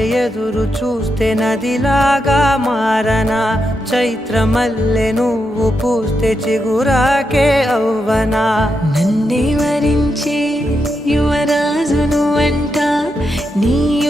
ఎదురు చూస్తే నదిలాగా మారనా, చైత్రమల్లె నువ్వు పూస్తే చిగురాకే అవ్వనా. నన్నే వరించే యువరాజును అంట నీ